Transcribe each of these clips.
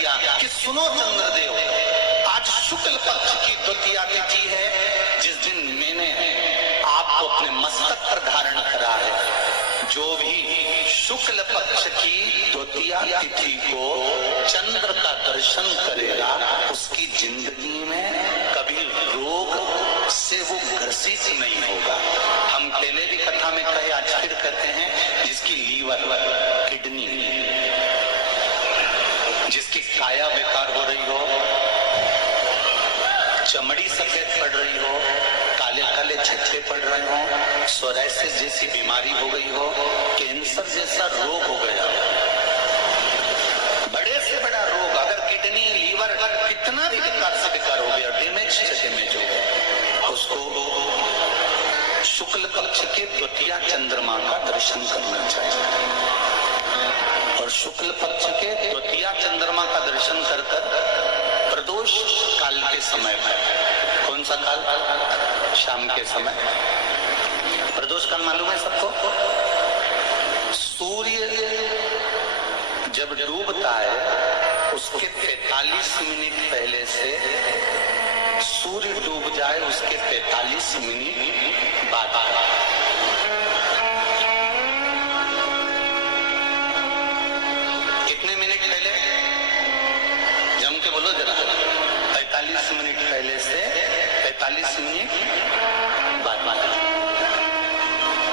दिया कि सुनो चंद्रदेव, आज शुक्ल पक्ष की द्वितीया तिथि है, जिस दिन मैंने आपको अपने मस्तक पर धारण करा है। जो भी शुक्ल पक्ष की द्वितीया तिथि को चंद्र का दर्शन करेगा, उसकी जिंदगी में कभी रोग से वो ग्रसित नहीं होगा। हम पहले भी कथा में कहे, आज फिर कहते हैं, जिसकी लीवर, किडनी, जिसकी काया बेकार हो रही हो, चमड़ी सफेद पड़ रही हो, काले काले छक्के पड़ रहे हो, सोराइसिस जैसी बीमारी हो गई हो, कैंसर जैसा रोग हो गया, बड़े से बड़ा रोग, अगर किडनी, लीवर कितना भी बेकार से बेकार हो गया, डैमेज हो गया, उसको शुक्ल पक्ष के द्वितीया चंद्रमा का दर्शन करना चाहिए। और शुक्ल पक्ष के द्वितीया चंद्रमा का दर्शन कर प्रदोष काल के समय पर, कौन सा काल? शाम के समय। प्रदोष काल मालूम है सबको? सूर्य जब डूबता है उसके 45 मिनट पहले से सूर्य डूब जाए उसके 45 मिनट बाद। कितने मिनट पहले? जम के बोलो जरा। 45 मिनट पहले से 45 मिनट बाद।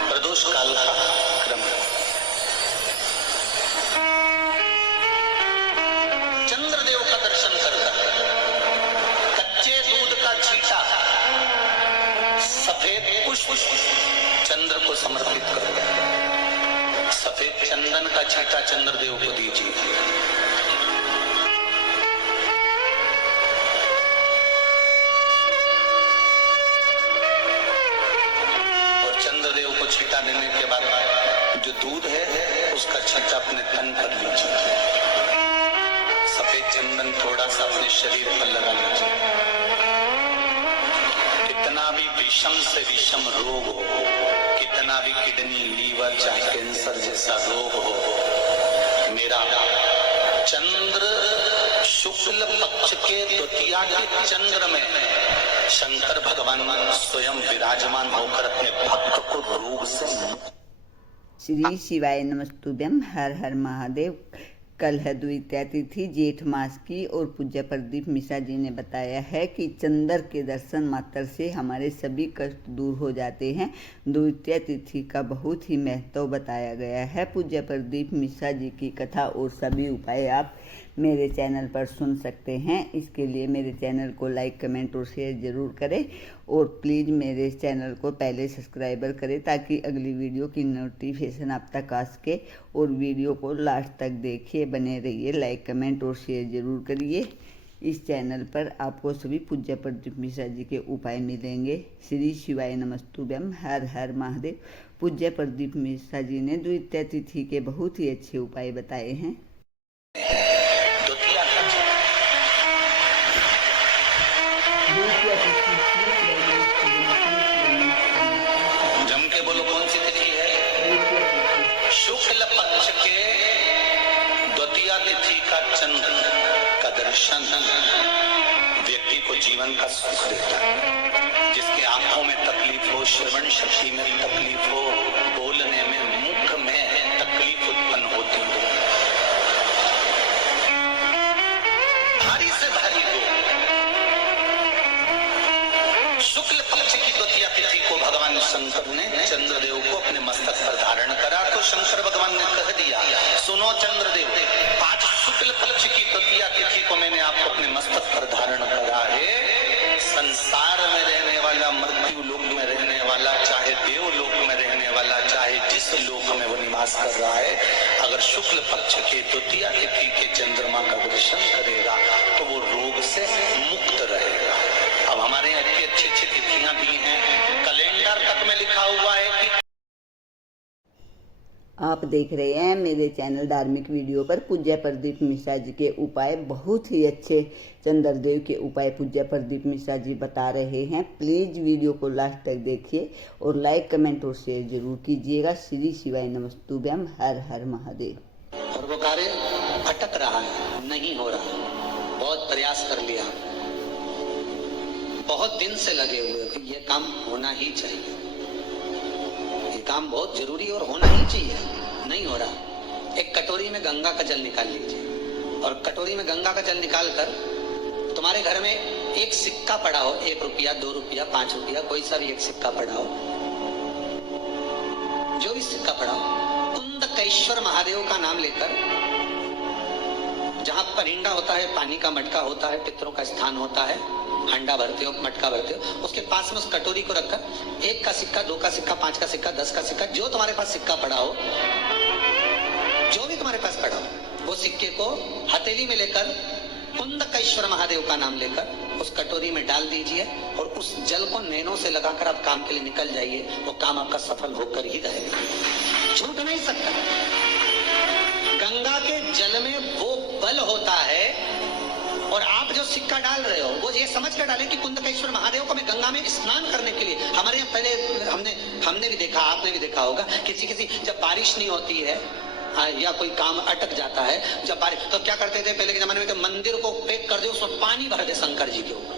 प्रदोष काल का क्रम। चंद्रदेव का दर्शन कर कच्चे दूध का छींटा, सफेद पुष्प चंद्र को समर्पित करो। सफेद चंदन का छींटा चंद्रदेव को दीजिए। और चंद्रदेव को छींटा देने के बाद जो दूध है उसका छींटा अपने तन पर लीजिए। सफेद चंदन थोड़ा सा अपने शरीर पर लगा लीजिए। कितना भी विषम से विषम रोग हो, कितना भी किडनी, लीवर, चाहे कैंसर जैसा रोग हो, मेरा चंद्र शुक्ल पक्ष के द्वितीया के चंद्र में शंकर भगवान स्वयं विराजमान होकर अपने भक्त को रोग से। श्री शिवाय नमस्तुभ्यम। हर हर महादेव। कल है द्वितीया तिथि जेठ मास की और पूज्य प्रदीप मिश्रा जी ने बताया है कि चंद्र के दर्शन मात्र से हमारे सभी कष्ट दूर हो जाते हैं। द्वितीया तिथि का बहुत ही महत्व बताया गया है। पूज्य प्रदीप मिश्रा जी की कथा और सभी उपाय आप मेरे चैनल पर सुन सकते हैं। इसके लिए मेरे चैनल को लाइक, कमेंट और शेयर ज़रूर करें और प्लीज़ मेरे चैनल को पहले सब्सक्राइबर करें ताकि अगली वीडियो की नोटिफिकेशन आप तक आ सके। और वीडियो को लास्ट तक देखिए, बने रहिए, लाइक, कमेंट और शेयर ज़रूर करिए। इस चैनल पर आपको सभी पूज्य प्रदीप मिश्रा जी के उपाय मिलेंगे। श्री शिवाय नमस्तुभ्यम। हर हर महादेव। पूज्य प्रदीप मिश्रा जी ने द्वितीया तिथि के बहुत ही अच्छे उपाय बताए हैं। जम के बोलो कौन सी तिथि है? शुक्ल पक्ष के द्वितीया तिथि का चंद्र का दर्शन व्यक्ति को जीवन का सुख देता है। जिसकी आंखों में तकलीफ हो, श्रवण शक्ति में तकलीफ हो, बोलने में, मुख में तकलीफ उत्पन्न होती हो, भारी से भारी रोग, शुक्ल पक्ष की द्वितीया तिथि को भगवान शंकर ने चंद्रदेव को अपने मस्तक पर धारण करा तो शंकर भगवान ने कह दिया, सुनो चंद्रदेव, आज शुक्ल पक्ष की द्वितीया तिथि को मैंने आपको अपने मस्तक पर धारण करा है। संसार में रहने वाला, मृत्यु लोक में रहने वाला, चाहे देवलोक में रहने वाला, चाहे जिस लोक में वो निवास कर रहा है, अगर शुक्ल पक्ष के द्वितीया तिथि के चंद्रमा का दर्शन करेगा तो वो रोग से मुक्त रहेगा। अब हमारे यहाँ इतनी अच्छी अच्छी तिथियां दी हैं, कैलेंडर तक में लिखा हुआ है कि आप देख रहे हैं मेरे चैनल धार्मिक वीडियो पर पूज्य प्रदीप मिश्रा जी के उपाय, बहुत ही अच्छे चंद्रदेव के उपाय पूज्य प्रदीप मिश्रा जी बता रहे हैं। प्लीज़ वीडियो को लास्ट तक देखिए और लाइक, कमेंट और शेयर जरूर कीजिएगा। श्री शिवाय नमस्तुभ्यम। हर हर महादेव। सर्वकार्य अटक रहा है, नहीं हो रहा, बहुत प्रयास कर लिया, बहुत दिन से लगे हुए कि ये काम होना ही चाहिए, ये काम बहुत जरूरी और होना ही चाहिए, नहीं हो रहा। एक कटोरी में गंगा का जल निकाल लीजिए और कटोरी में गंगा का जल निकाल कर तुम्हारे घर में एक सिक्का पड़ा हो, 1 रुपया, 2 रुपया, 5 रुपया, कोई सा भी एक सिक्का पड़ा हो, जो भी सिक्का पड़ा हो, कुंदकेश्वर महादेव का नाम लेकर, जहां परिंडा होता है, पानी का मटका होता है, पितरों का स्थान होता है, हंडा भरते हो, मटका भरते हो, उसके पास में उस कटोरी को रखकर 1 का सिक्का, 2 का सिक्का, 5 का सिक्का, 10 का सिक्का, जो तुम्हारे पास सिक्का पड़ा हो, जो भी तुम्हारे पास पड़ा हो, वो सिक्के को हथेली में लेकर कुंदकेश्वर महादेव का नाम लेकर उस कटोरी में डाल दीजिए और उस जल को नैनों से लगाकर आप काम के लिए निकल जाइए। वो काम आपका सफल होकर ही रहेगा, छूट नहीं सकता। गंगा के जल में वो बल होता है, और आप जो सिक्का डाल रहे हो वो ये समझ कर डालें कि कुंदकेश्वर महादेव को मैं गंगा में स्नान करने के लिए। हमारे यहाँ पहले हमने भी देखा, आपने भी देखा होगा, किसी जब बारिश नहीं होती है या कोई काम अटक जाता है, जब बारिश, तो क्या करते थे पहले के जमाने में, तो मंदिर को पैक कर दे, उसमें पानी भर दे शंकर जी के ऊपर।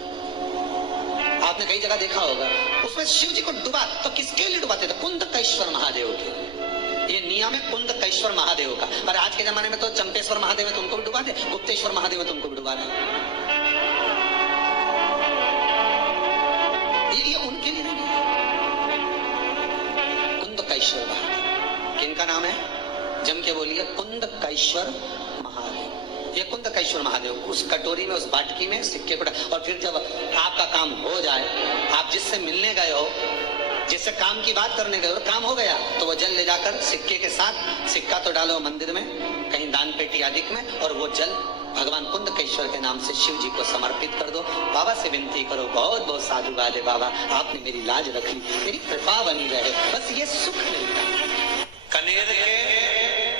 आपने कई जगह देखा होगा, उसमें शिव जी को डुबा, तो किसके लिए डुबाते थे? कुंदकेश्वर महादेव के। ये नियम है कुंदकेश्वर महादेव का। पर आज के जमाने में तो चंपेश्वर महादेव है, तुमको भी डुबा दे, गुप्तेश्वर महादेव है, तुमको भी डुबा दे। ये उनके लिए नहीं है। कुंदकेश्वर महादेव किनका नाम है? जम के बोलिए, कुंदकेश्वर महादेव। ये कुंदकेश्वर महादेव उस कटोरी में, उस बाटकी में सिक्के को, और फिर जब आपका काम हो जाए, आप जिससे मिलने गए हो, जिससे काम की बात करने गए हो, काम हो गया, तो वो जल ले जाकर सिक्के के साथ, सिक्का तो डालो मंदिर में, कहीं दान पेटी आदि में, और वो जल भगवान कुंदकेश्वर के नाम से शिव जी को समर्पित कर दो। बाबा से विनती करो, बहुत बहुत साधु वाले बाबा, आपने मेरी लाज रख ली, मेरी कृपा बनी रहे, बस ये सुख मिलता है। कनेर के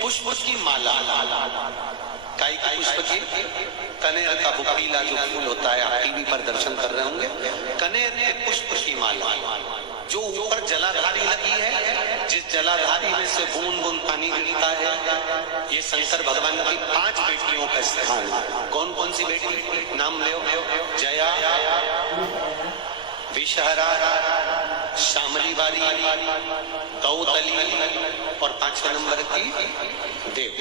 पुष्प की माला, काई की पुष्प की, कनेर का वो पीला जो फूल होता है, आप टीवी पर दर्शन कर रहे होंगे, कनेर के पुष्प की माला, जो ऊपर जलाधारी लगी है, जिस जलाधारी में से बूंद बूंद पानी गिरता है, ये शंकर भगवान की 5 बेटियों का स्थान। कौन कौन सी बेटी? नाम लो, जया, विषहरा, श्यामली बारी, कौतली, और 5वें नंबर की देव।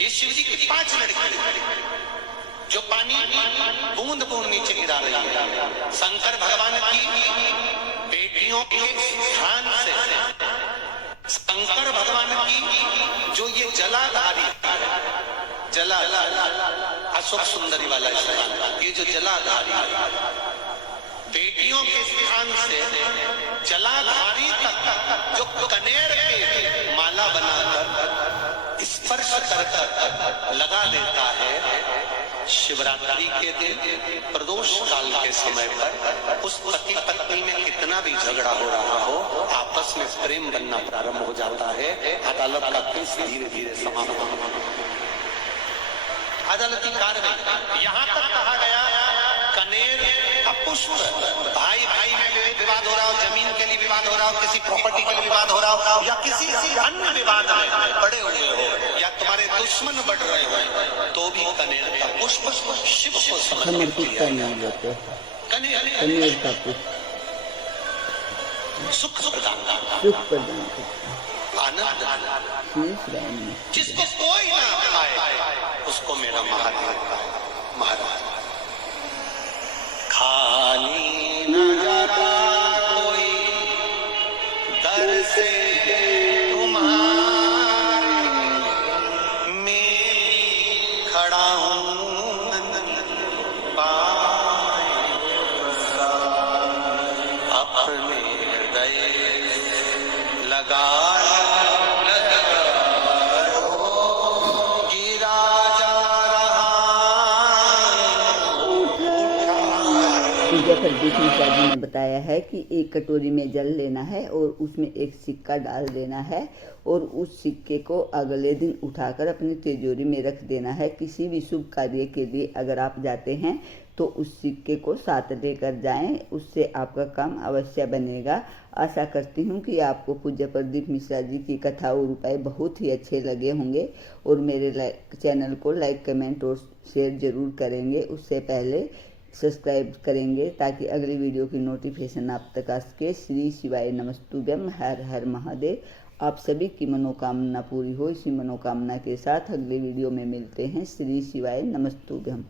ये शिव जी की 5 लड़की जो पानी बूंद बूंद नीचे गिरा रही है। शंकर भगवान की बेटियों के स्थान से शंकर भगवान की जो ये जलाधारी, अशोक सुंदरी वाला स्थान, ये जो जलाधारी बेटियों के स्थान से जलाधारी तक जो कनेर के माला बनाकर स्पर्श कर लगा देता है, शिवरात्रि के दिन, प्रदोष काल के समय पर, उस पति पत्नी में कितना भी झगड़ा हो रहा हो, आपस में प्रेम बनना प्रारंभ हो जाता है। अदालत का केस धीरे धीरे समाप्त होता है। अदालती कार्रवाई यहाँ तक कहा गया, कनेर का पुष्प, भाई भाई में विवाद हो रहा हो, जमीन के लिए विवाद हो रहा हो, किसी प्रॉपर्टी के लिए विवाद हो रहा हो, या किसी अन्य विवाद में पड़े हुए हो, या तुम्हारे दुश्मन बढ़ रहे हो, तो भी कनेर का पुष्प शिव को समर्पित करना होता है। कनेर का पुष्प सुख प्रदान करता है, आनंद। जिसको कोई ना पाए उसको मेरा महादेव महाराज। खाली न जाता कोई दर से तुम्हारे, मैं खड़ा हूँ पाए अपने हृदय लगा पूजा प्रदीप मिश्रा जी ने बताया है कि एक कटोरी में जल लेना है और उसमें एक सिक्का डाल देना है और उस सिक्के को अगले दिन उठाकर अपनी तिजोरी में रख देना है। किसी भी शुभ कार्य के लिए अगर आप जाते हैं तो उस सिक्के को साथ लेकर जाएं, उससे आपका काम अवश्य बनेगा। आशा करती हूँ कि आपको पूज्य प्रदीप मिश्रा जी की कथा और उपाय बहुत ही अच्छे लगे होंगे और मेरे चैनल को लाइक, कमेंट और शेयर जरूर करेंगे। उससे पहले सब्सक्राइब करेंगे ताकि अगली वीडियो की नोटिफिकेशन आप तक आ सके। श्री शिवाय नमस्तुभ्यम। हर हर महादेव। आप सभी की मनोकामना पूरी हो, इसी मनोकामना के साथ अगले वीडियो में मिलते हैं। श्री शिवाय नमस्तुभ्यम।